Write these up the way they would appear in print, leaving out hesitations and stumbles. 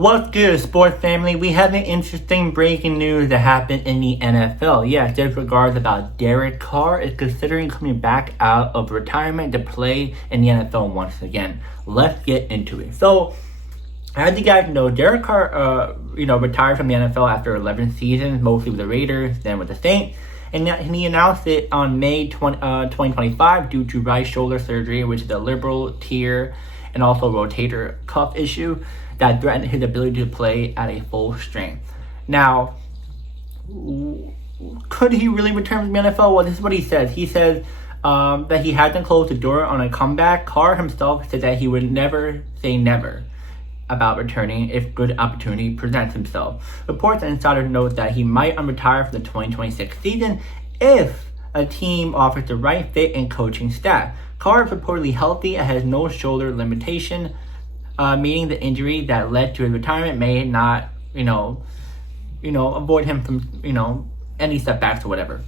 What's good, sports family? We have an interesting breaking news that happened in the NFL. Yeah, there's regards about Derek Carr is considering coming back out of retirement to play in the NFL once again. Let's get into it. So, as you guys know, Derek Carr, retired from the NFL after 11 seasons, mostly with the Raiders, then with the Saints. And he announced it on May 2025 due to right shoulder surgery, which is a liberal tear and also rotator cuff issue that threatened his ability to play at a full strength. Now, could he really return to the NFL? Well, this is what he says. He says that he hasn't closed the door on a comeback. Carr himself said that he would never say never about returning if good opportunity presents himself. Reports and insiders note that he might unretire for the 2026 season if a team offers the right fit and coaching staff. Carr is reportedly healthy and has no shoulder limitation, meaning the injury that led to his retirement may not, avoid him from, any setbacks or whatever.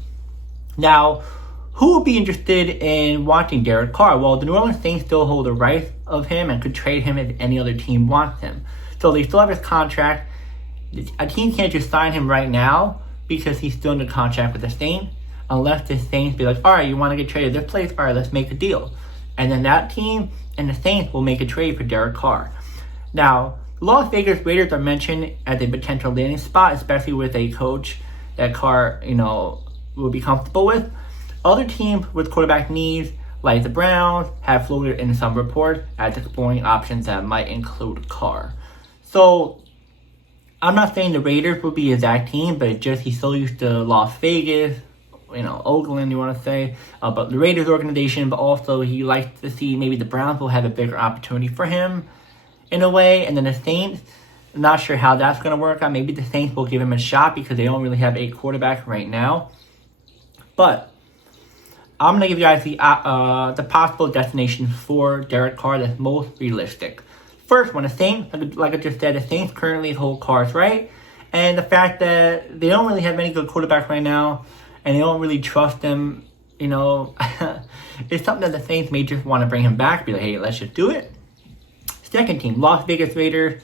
Now, who would be interested in watching Derek Carr? Well, the New Orleans Saints still hold the rights of him and could trade him if any other team wants him. So they still have his contract. A team can't just sign him right now because he's still in the contract with the Saints, unless the Saints be like, all right, you want to get traded to this place? All right, let's make a deal. And then that team and the Saints will make a trade for Derek Carr. Now, Las Vegas Raiders are mentioned as a potential landing spot, especially with a coach that Carr, will be comfortable with. Other teams with quarterback needs, like the Browns, have floated in some reports as exploring options that might include Carr. So, I'm not saying the Raiders will be his exact team, but just he's so used to Las Vegas, Oakland, you want to say, but the Raiders organization, but also he likes to see maybe the Browns will have a bigger opportunity for him in a way, and then the Saints, I'm not sure how that's going to work out. Maybe the Saints will give him a shot because they don't really have a quarterback right now, but I'm going to give you guys the possible destinations for Derek Carr that's most realistic. First one, the Saints, like I just said, the Saints currently hold Carr's right, and the fact that they don't really have any good quarterbacks right now, and they don't really trust him, it's something that the Saints may just want to bring him back, be like, hey, let's just do it. Second team, Las Vegas Raiders,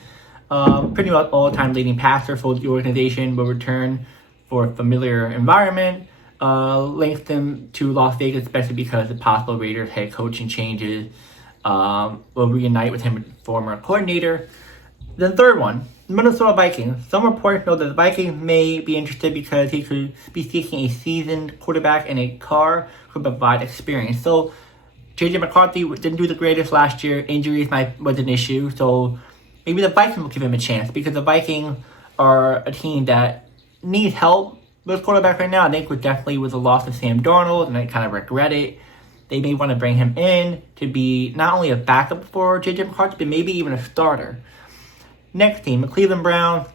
pretty much all-time leading passer for the organization, will return for a familiar environment. Links them to Las Vegas, especially because the possible Raiders head coaching changes will reunite with him, former coordinator. The third one, Minnesota Vikings. Some reports know that the Vikings may be interested because he could be seeking a seasoned quarterback and a Carr could provide experience. So JJ McCarthy didn't do the greatest last year. Injuries was an issue. So maybe the Vikings will give him a chance because the Vikings are a team that needs help with quarterback right now. I think with the loss of Sam Darnold, and I kind of regret it. They may want to bring him in to be not only a backup for JJ McCarthy, but maybe even a starter. Next team, the Cleveland Browns.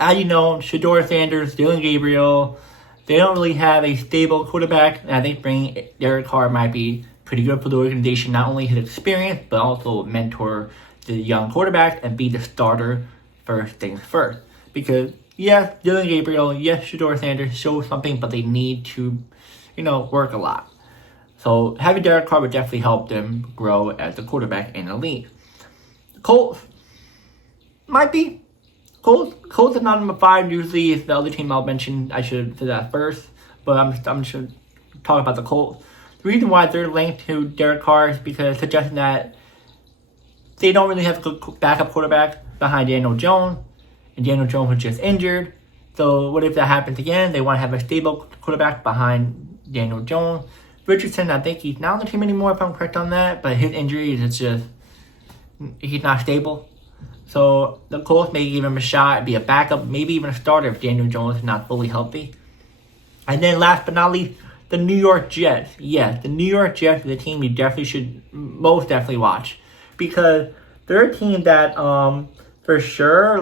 As you know, Shedeur Sanders, Dylan Gabriel, they don't really have a stable quarterback. And I think bringing Derek Carr might be pretty good for the organization. Not only his experience, but also mentor the young quarterback and be the starter first things first. Because, yes, Dylan Gabriel, yes, Shedeur Sanders show something, but they need to, work a lot. So having Derek Carr would definitely help them grow as a quarterback in the league. The Colts. Might be. Colts is not number 5. Usually it's the other team I'll mention. I should say that first. But I'm just talk about the Colts. The reason why they're linked to Derek Carr is because suggesting that they don't really have a good backup quarterback behind Daniel Jones. And Daniel Jones was just injured. So what if that happens again? They want to have a stable quarterback behind Daniel Jones. Richardson, I think he's not on the team anymore if I'm correct on that. But his injuries, he's not stable. So the Colts may give him a shot, be a backup, maybe even a starter if Daniel Jones is not fully healthy. And then last but not least, the New York Jets. Yes, the New York Jets is a team you most definitely watch. Because they're a team that for sure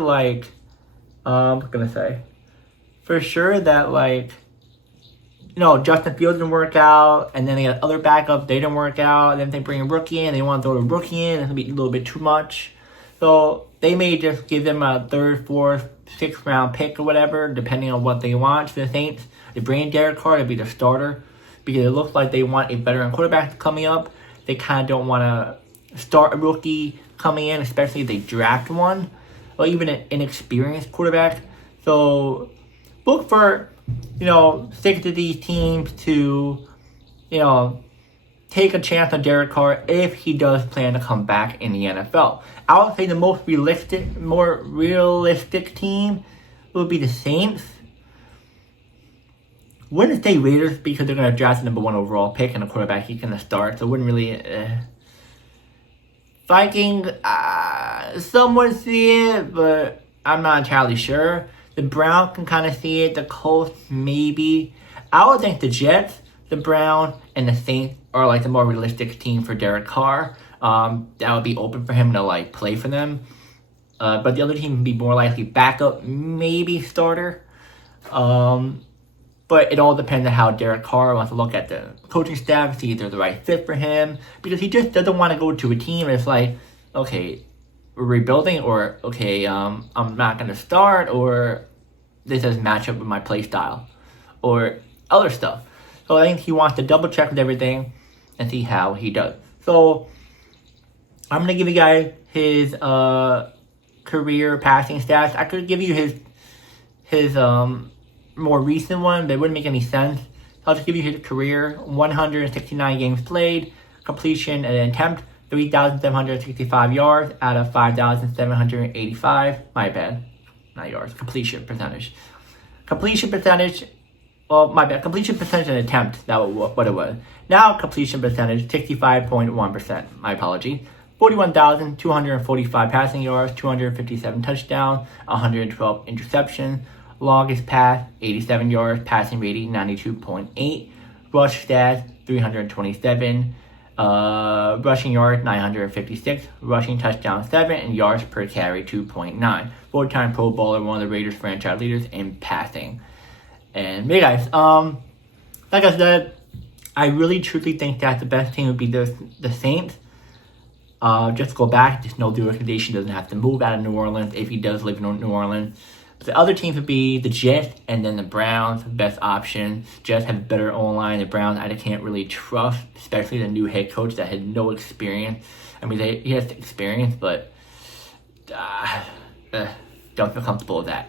Justin Fields didn't work out, and then they got other backups, they didn't work out, and then they bring a rookie in, they want to throw a rookie in, it's going to be a little bit too much. So they may just give them a 3rd, 4th, 6th round pick or whatever, depending on what they want. To the Saints, they bring Derek Carr to be the starter because it looks like they want a veteran quarterback coming up. They kind of don't want to start a rookie coming in, especially if they draft one. or even an inexperienced quarterback. So look for, stick to these teams to, take a chance on Derek Carr if he does plan to come back in the NFL. I would say the more realistic team would be the Saints. Wouldn't say Raiders because they're going to draft the number 1 overall pick and a quarterback he's going to start. So it wouldn't really. Vikings, some would see it, but I'm not entirely sure. The Browns can kind of see it. The Colts, maybe. I would think the Jets, the Browns, and the Saints are like the more realistic team for Derek Carr. That would be open for him to play for them. But the other team would be more likely backup, maybe starter. But it all depends on how Derek Carr wants to look at the coaching staff, see if they're the right fit for him. Because he just doesn't want to go to a team and it's like, okay, we're rebuilding, or okay, I'm not going to start, or this doesn't match up with my play style, or other stuff. So I think he wants to double check with everything and see how he does. So I'm going to give you guys his career passing stats. I could give you his more recent one, but it wouldn't make any sense. I'll just give you his career: 169 games played, completion and attempt 3,765 yards out of 5,785. My bad, not yards. Completion percentage. Completion percentage. Well, my bad. Completion percentage and attempt. That was what it was. Now completion percentage 65.1%. My apology. 41,245 passing yards, 257 touchdowns, 112 interceptions. Longest pass, 87 yards. Passing rating, 92.8. Rush stats, 327. Rushing yards, 956. Rushing touchdown, 7. And yards per carry, 2.9. 4-time Pro Bowler, one of the Raiders franchise leaders in passing. And yeah, guys, like I said, I really truly think that the best team would be the Saints. Just go back, just know the organization doesn't have to move out of New Orleans if he does live in New Orleans. The other teams would be the Jets and then the Browns, best option. Jets have better O-line. The Browns I can't really trust, especially the new head coach that had no experience. I mean, he has experience, but don't feel comfortable with that.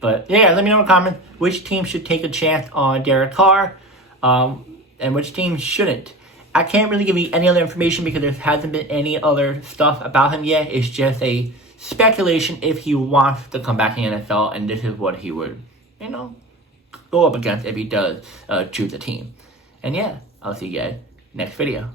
But yeah, let me know in the comments which team should take a chance on Derek Carr and which team shouldn't. I can't really give you any other information because there hasn't been any other stuff about him yet. It's just a speculation if he wants to come back in the NFL, and this is what he would, go up against if he does choose a team. And yeah, I'll see you guys next video.